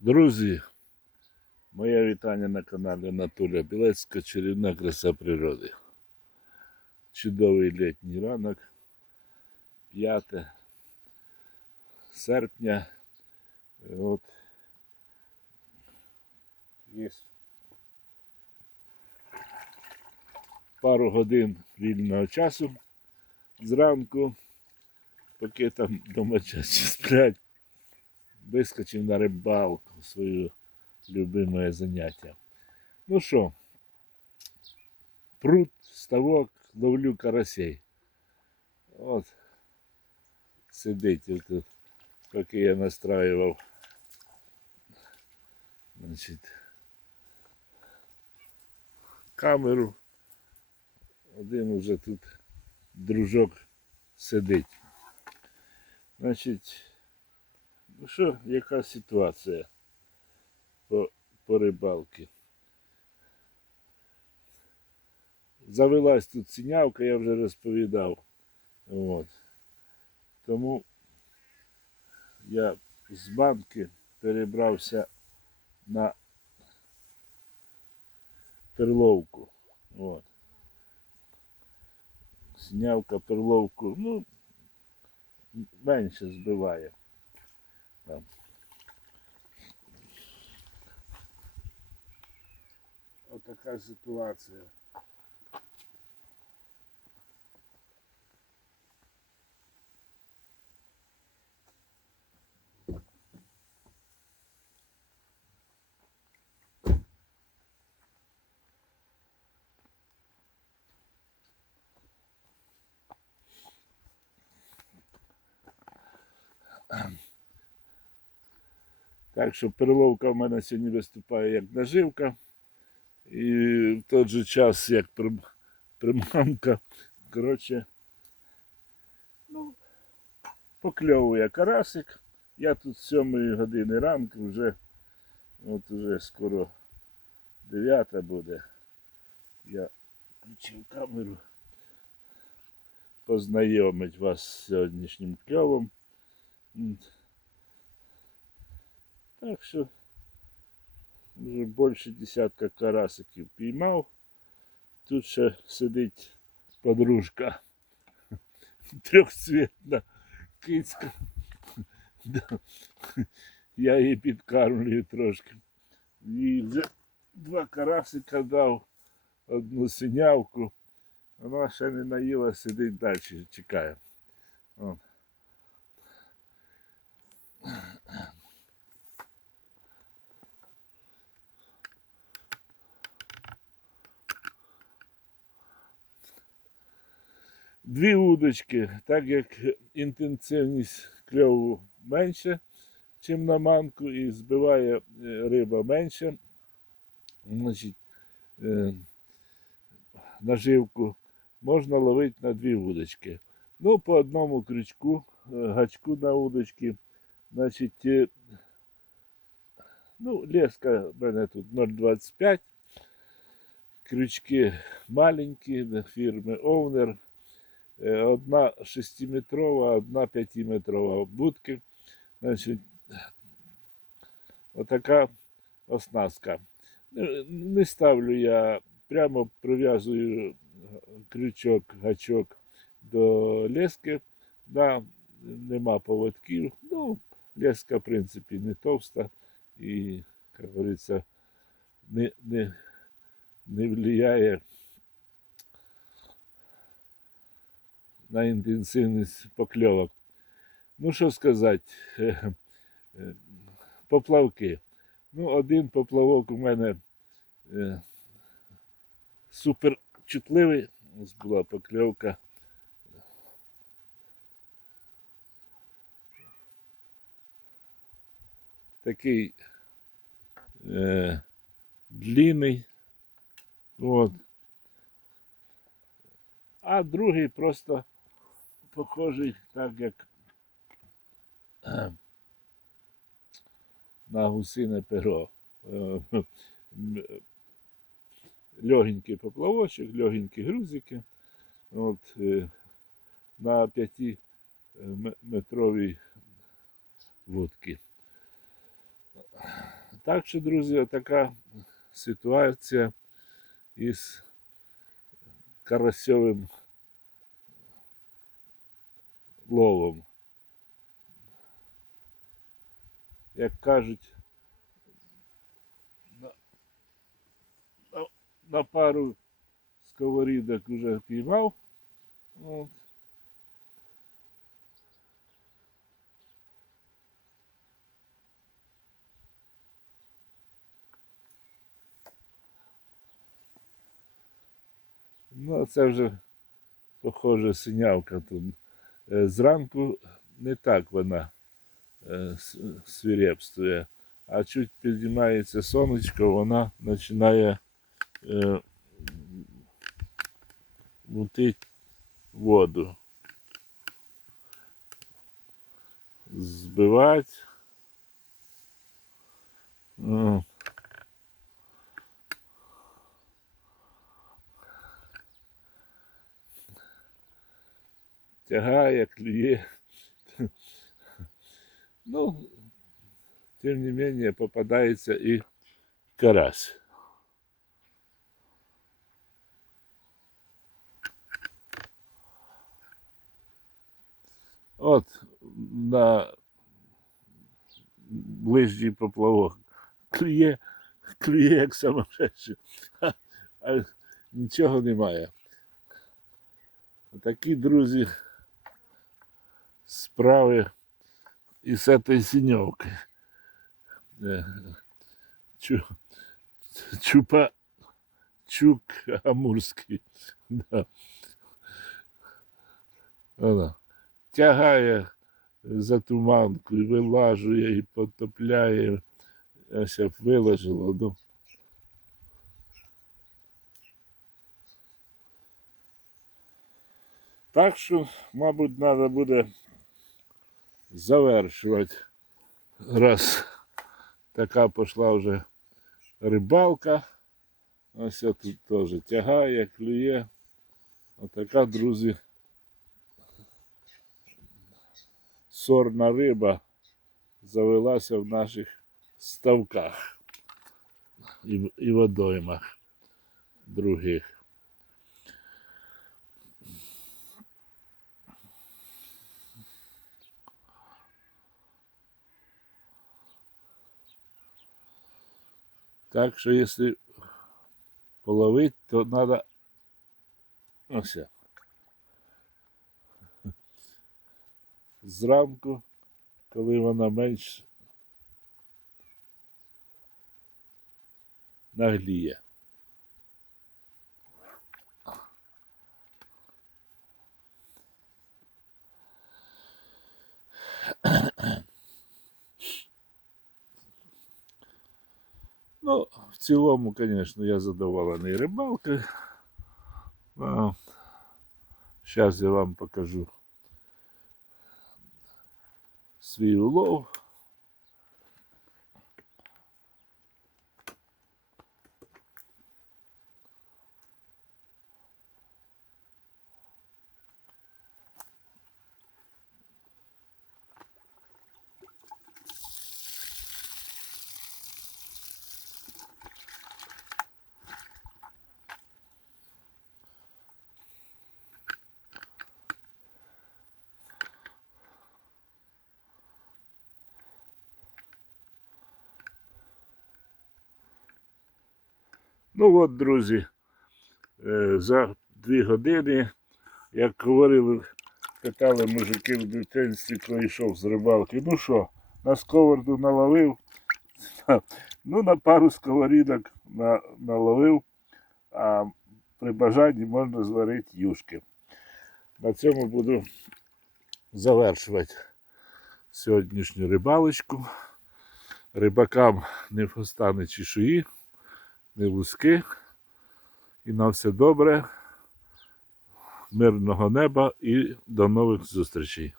Друзі, моє вітання на каналі Анатолія Білецька, чарівна краса природи. Чудовий літній ранок, 5 серпня. От є пару годин вільного часу зранку, поки там домочасці сплять вискочив на рибалку, своє любиме заняття. Ну що, пруд, ставок, ловлю карасей. От сидить тут, поки я настраював. Значить, камеру. Один уже тут дружок сидить. Значить, Ну що, яка ситуація по, по рибалці? Завелась тут синявка, я вже розповідав. От. Тому я з банки перебрався на перловку. От. Снявка перловку, ну, менше збиває. Там. Отака ситуація. Так що перловка в мене сьогодні виступає як наживка. І в той же час як приманка. Коротше, ну, покльовує карасик. Я тут з 7 години ранку вже, от уже скоро 9 буде. Я включив камеру. Познайомить вас з сьогоднішнім кльовом. М. Так що вже більше десятка карасиків піймав. Тут ще сидить подружка трьохцвітна кицька. Да. Я її підкармлюю трошки. І вже два карасика дав, одну синявку. Вона ще не наїла, сидить далі, чекає. От. Дві удочки, так як інтенсивність кльову менше, ніж на манку, і збиває е, риба менше. Значить, е, наживку можна ловити на дві удочки. Ну, по одному крючку, е, гачку на удочки. Значить, ну, леска в мене тут 0,25. Крючки маленькі фірми Овнер. Е, Одна 6-метрова, одна 5-метрова будки. Значить, отака оснастка. Не- Не ставлю я, прямо прив'язую крючок, гачок до лески. Да, нема поводків. Ну, леска, в принципі, не товста і, як говориться, не, не, не влияє на інтенсивність покльовок. Ну, що сказати, е, е, поплавки. Ну, один поплавок у мене е, супер чутливий. Ось була покльовка. Такий е, длинний. От. А другий просто похожий так, як е, на гусине перо. Е, Легенький поплавочок, легенькі грузики. От, е, на 5-метровій вудці. Так що, друзі, така ситуація із карасьовим ловом. Як кажуть, на, на, на пару сковорідок вже піймав. От. Ну, це вже похоже синявка тут. Е, Зранку не так вона е, с- свирепствує, а чуть піднімається сонечко, вона починає е, мутить воду. Збивати. Тягає, клює. Ну, тем не менее, попадается и карась. От на ближній поплавок. Клює, клює як самошедший. А, а нічого немає. Такі, друзі, справи із цієї синьовки. Е, Чу, чупа, чук амурський. Да. Тягає за туманку і вилажує, і потопляє. Ось як. Ну. Так що, мабуть, треба буде завершувати. Раз така пішла вже рибалка. Ось я тут теж тягає, клює. Отака, друзі, сорна риба завелася в наших ставках і, і водоймах других. Так що якщо половити, то треба ось. як. Зранку, коли вона менш нагліє. Ну, в цілому, звісно, я задоволений рибалкою. Зараз я вам покажу свій улов. Ну от, друзі, е, за дві години, як говорили, питали мужики в дитинстві, коли йшов з рибалки. Ну що, на сковороду наловив, ну на пару сковорідок на, наловив, а при бажанні можна зварити юшки. На цьому буду завершувати сьогоднішню рибалочку. Рибакам не встане чешуї не вузьких, І на все добре, мирного неба і до нових зустрічей.